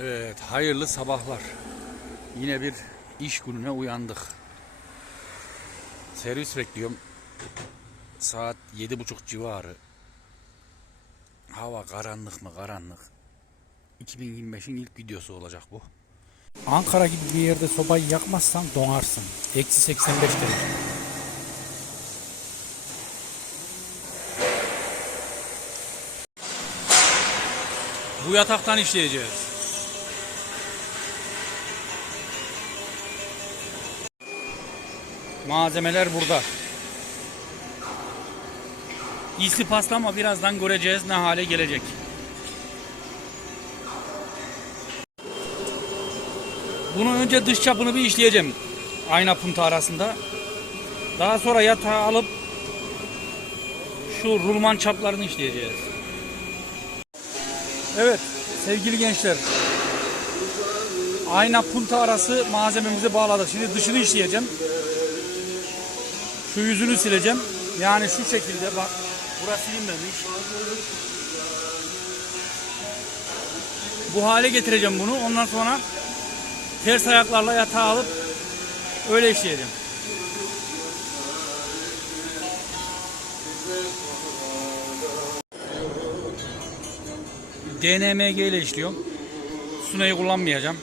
Evet, hayırlı sabahlar. Yine bir iş gününe uyandık. Servis bekliyorum. Saat yedi buçuk civarı. Hava karanlık mı karanlık. 2025'in ilk videosu olacak bu. Ankara gibi bir yerde sobayı yakmazsan donarsın. Eksi 85 derece. Bu yataktan işleyeceğiz. Malzemeler burada. İsli pasta ama birazdan göreceğiz ne hale gelecek. Bunu önce dış çapını bir işleyeceğim. Ayna punta arasında. Daha sonra yatağı alıp şu rulman çaplarını işleyeceğiz. Evet sevgili gençler. Ayna punta arası malzememizi bağladık. Şimdi dışını işleyeceğim. Şu yüzünü sileceğim. Yani şu şekilde bak. Burası silinmemiş. Bu hale getireceğim bunu. Ondan sonra ters ayaklarla yatağa alıp öyle işleyeceğim. DNMG ile işliyorum. Sunayı kullanmayacağım.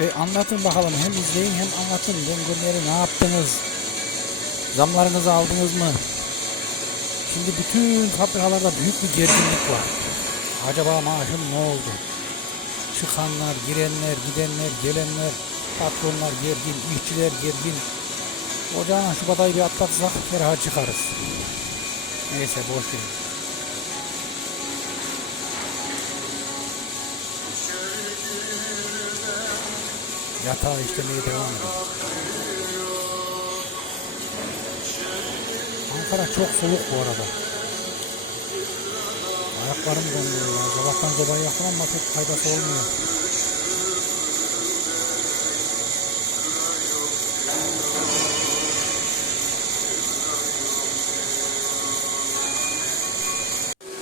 E anlatın bakalım hem izleyin hem anlatın. Döngüleri ne yaptınız? Zamlarınızı aldınız mı? Şimdi bütün fabrikalarda büyük bir gerginlik var. Acaba maaşım ne oldu? Çıkanlar, girenler, gidenler, gelenler, patronlar gergin, işçiler gergin. Ocağın Şubat'ı bir atlatsak feraha çıkarız. Neyse boş verin. Yatağı işlemeye devam edin. Ankara çok soğuk bu arada. Ayaklarım donuyor ya. Sabahtan zobayı yaktım ama pek faydası olmuyor.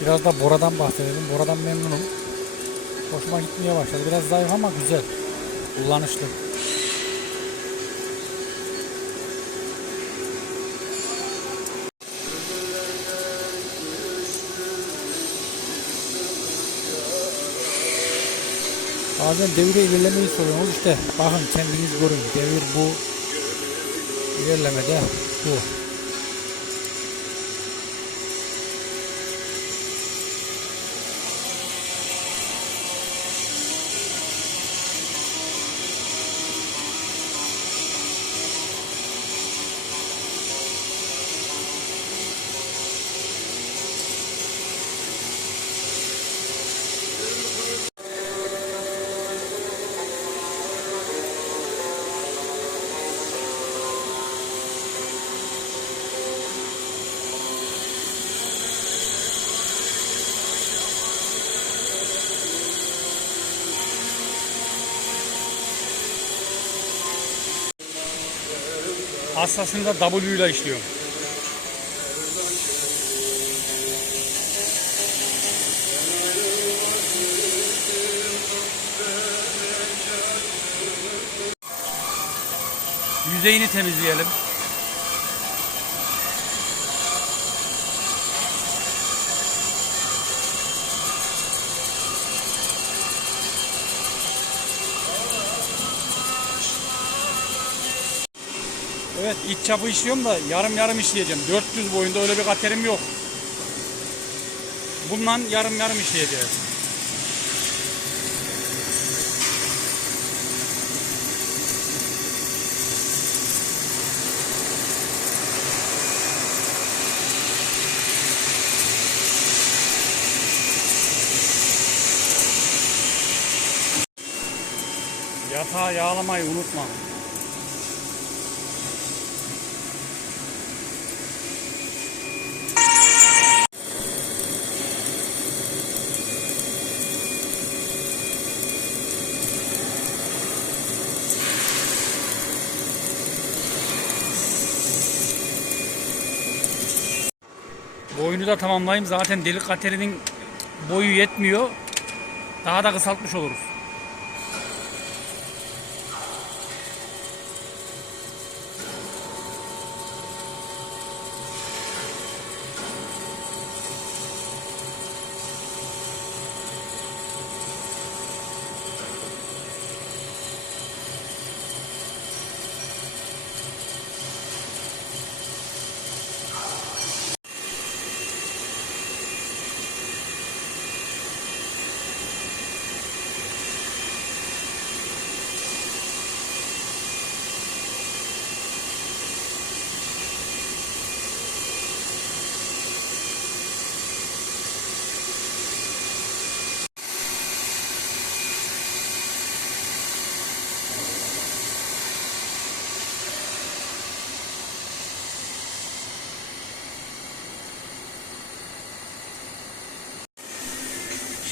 Biraz da Bora'dan bahsedelim. Bora'dan memnunum. Hoşuma gitmeye başladı. Biraz zayıf ama güzel. Kullanışlı. Bazen devire ilerlemeyi soruyorsunuz işte bakın kendiniz görün devir bu ilerlemede bu. Hassasını da W ile işliyorum. Yüzeyini temizleyelim. Evet iç çapı işliyorum da yarım yarım işleyeceğim. 400 boyunda öyle bir katerim yok. Bundan yarım yarım işleyeceğiz. Yatağı yağlamayı unutma. Boyunu da tamamlayayım. Zaten delik katerinin boyu yetmiyor. Daha da kısaltmış oluruz.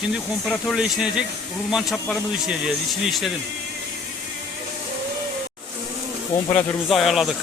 Şimdi komparatörle işlenecek rulman çaplarımızı işleyeceğiz. İçini işledim. Komparatörümüzü ayarladık.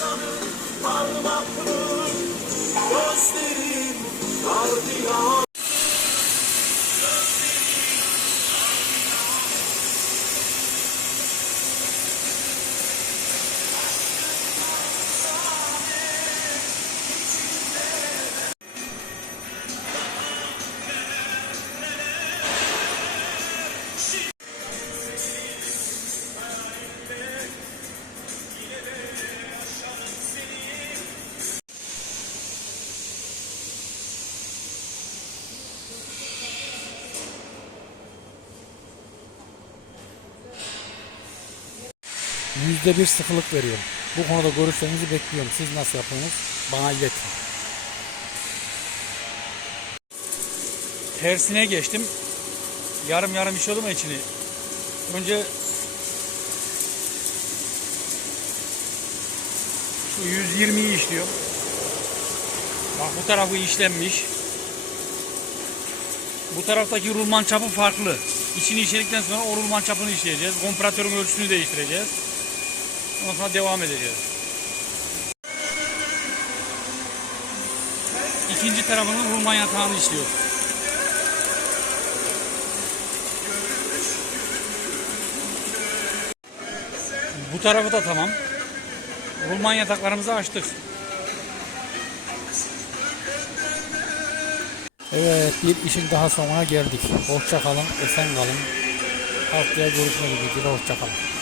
%1 sıfırlık veriyorum. Bu konuda görüşlerinizi bekliyorum. Siz nasıl yapıyorsunuz? Bana iletin. Tersine geçtim. Yarım yarım içiyordum ya içini. Önce şu 120'yi işliyorum. Bak bu tarafı işlenmiş. Bu taraftaki rulman çapı farklı. İçini işledikten sonra o rulman çapını işleyeceğiz. Komparatörün ölçüsünü değiştireceğiz. Ondan sonra devam edeceğiz. İkinci tarafının rulman yatağını işliyor. Bu tarafı da tamam. Rulman yataklarımızı açtık. Evet bir işin daha sonuna geldik. Hoşça kalın, esen kalın. Haftaya görüşmek üzere. Hoşça kalın.